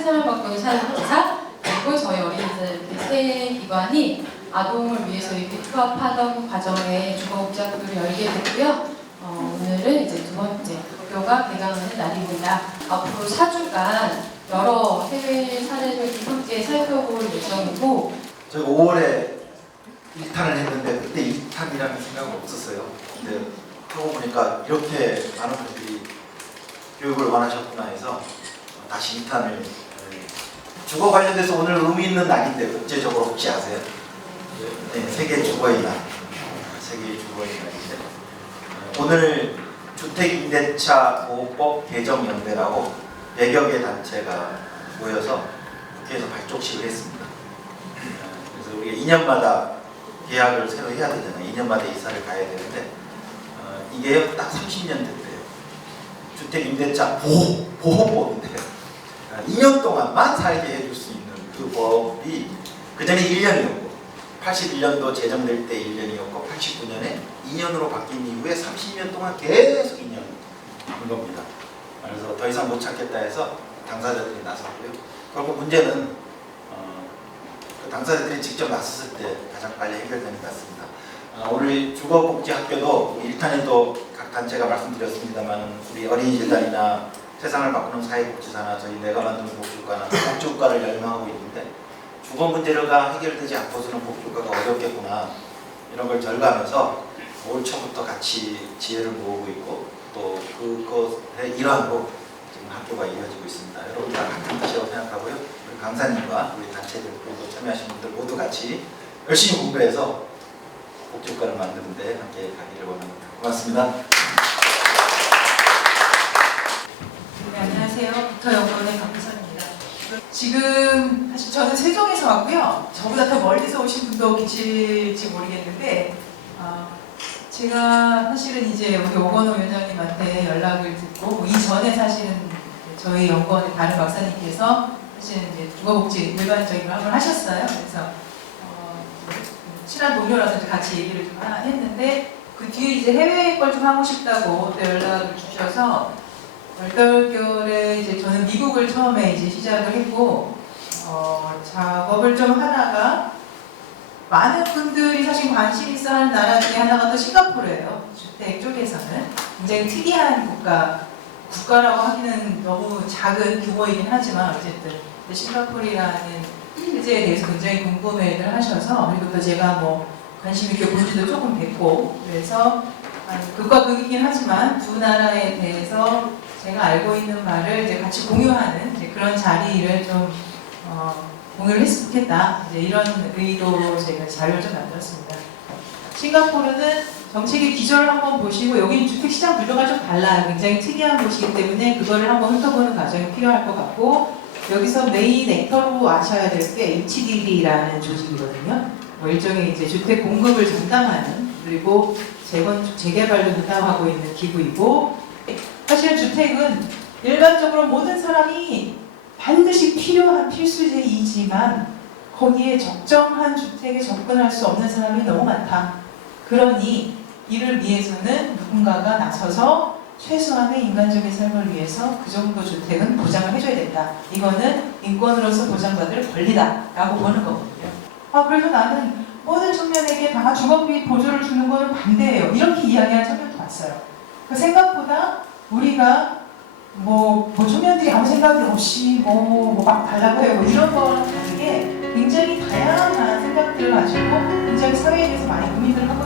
사회복지사 그리고 저희 어린이들 이렇게 세 기관이 아동을 위해서 이렇게 투합하던 과정에 주거복지학교를 열게 됐고요. 어, 오늘은 이제 두 번째 학교가 개강하는 날입니다. 앞으로 4주간 여러 해외 사례를 함께 살펴볼 예정이고 저희가 5월에 1탄을 했는데 그때 2탄이라는 생각은 없었어요. 근데 하고 보니까 이렇게 많은 분들이 교육을 원하셨구나 해서 다시 2탄을 주거 관련돼서 오늘 의미 있는 날인데 국제적으로 혹시 아세요? 네, 세계 주거의 날. 세계 주거의 날인데 오늘 주택임대차 보호법 개정연대라고 100여 개 단체가 모여서 국회에서 발족식을 했습니다. 그래서 우리가 2년마다 계약을 새로 해야 되잖아요. 2년마다 이사를 가야 되는데 어, 이게 딱 30년 됐대요. 주택 임대차 보호 보호법인데 요. 어, 2년 동안만 살게 해줄 수 있는 그 법이 그 전에 1년이었고 81년도 제정될 때 1년이었고 89년에 2년으로 바뀐 이후에 30년 동안 계속 2년인 겁니다. 그래서 더 이상 못 찾겠다 해서 당사자들이 나섰고요. 결국 문제는 어, 그 당사자들이 직접 나섰을 때 가장 빨리 해결되는 것 같습니다. 어, 오늘 주거복지학교도 1탄에도 각 단체가 말씀드렸습니다만 우리 어린이재단이나 세상을 바꾸는 사회복지사나 저희 내가 만드는 복지국가나 복지국가를 열망하고 있는데 주거 문제가 해결되지 않고서는 복지국가가 어렵겠구나 이런 걸 절감해서 올 초부터 같이 지혜를 모으고 있고 또 그것의 일환으로 지금 학교가 이어지고 있습니다. 여러분 다 같은 뜻이라고 생각하고요. 우리 강사님과 우리 단체들 그리고 참여하신 분들 모두 같이 열심히 공부해서 복지국가를 만드는데 함께 가기를 원합니다. 고맙습니다. 네, 안녕하세요. 국토연구원의 강부선입니다. 지금 사실 저는 세종에서 왔고요. 저보다 더 멀리서 오신 분도 계실지 모르겠는데 어, 제가 사실은 이제 우리 오건호 위원장님한테 연락을 듣고 뭐 이전에 사실은 저희 연구원의 다른 박사님께서 사실은 이제 주거복지 일반적인 걸 한번 하셨어요. 그래서 어, 친한 동료라서 같이 얘기를 좀 하- 했는데 그 뒤에 이제 해외 걸 좀 하고 싶다고 또 연락을 주셔서 얼떨결에 이제 저는 미국을 처음에 이제 시작을 했고 어, 작업을 좀 하다가 많은 분들이 사실 관심 있어 하는 나라 중에 하나가 또 싱가포르예요. 주택 쪽에서는 굉장히 특이한 국가 국가라고 하기는 너무 작은 규모이긴 하지만 어쨌든 싱가포르라는 세제에 대해서 굉장히 궁금해들 하셔서 그리고 또 제가 뭐 관심 있게 본 지도 조금 됐고 그래서 극과 극이긴 하지만 두 나라에 대해서 제가 알고 있는 말을 이제 같이 공유하는 이제 그런 자리를 좀 어, 공유를 했으면 좋겠다. 이제 이런 의도로 제가 자료를 좀 만들었습니다. 싱가포르는 정책의 기조를 한번 보시고 여기는 주택시장 구조가 좀 달라요. 굉장히 특이한 곳이기 때문에 그거를 한번 훑어보는 과정이 필요할 것 같고 여기서 메인 액터로 아셔야 될 게 HDB라는 조직이거든요. 뭐 일종의 이제 주택 공급을 담당하는 그리고 재건축 재개발도 담당하고 있는 기구이고 사실 주택은 일반적으로 모든 사람이 반드시 필요한 필수제이지만 거기에 적정한 주택에 접근할 수 없는 사람이 너무 많다. 그러니 이를 위해서는 누군가가 나서서 최소한의 인간적인 삶을 위해서 그 정도 주택은 보장을 해줘야 된다. 이거는 인권으로서 보장받을 권리다 라고 보는 거거든요. 아 그래서 나는 모든 청년에게 다 주거비 보조를 주는 거는 반대예요. 이렇게 이야기하는 청년도 봤어요. 그 생각보다 우리가 뭐, 뭐 청년들이 아무 생각이 없이 뭐 막 달라고 해요. 뭐 이런 거랑 다르게 굉장히 다양한 생각들을 가지고 굉장히 사회에 대해서 많이 고민을 하고